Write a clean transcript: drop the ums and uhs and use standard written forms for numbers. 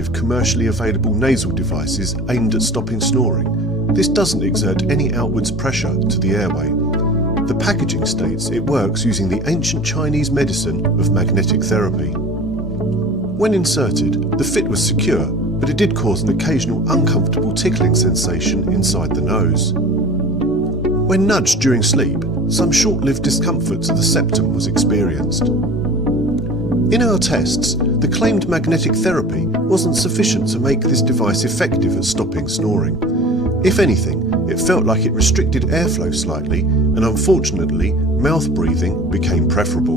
of commercially available nasal devices aimed at stopping snoring, this doesn't exert any outwards pressure to the airway. The packaging states it works using the ancient Chinese medicine of magnetic therapy. When inserted, the fit was secure, but it did cause an occasional uncomfortable tickling sensation inside the nose. When nudged during sleep, some short-lived discomfort to the septum was experienced. In our tests, the claimed magnetic therapy wasn't sufficient to make this device effective at stopping snoring. If anything, it felt like it restricted airflow slightly, and unfortunately, mouth breathing became preferable.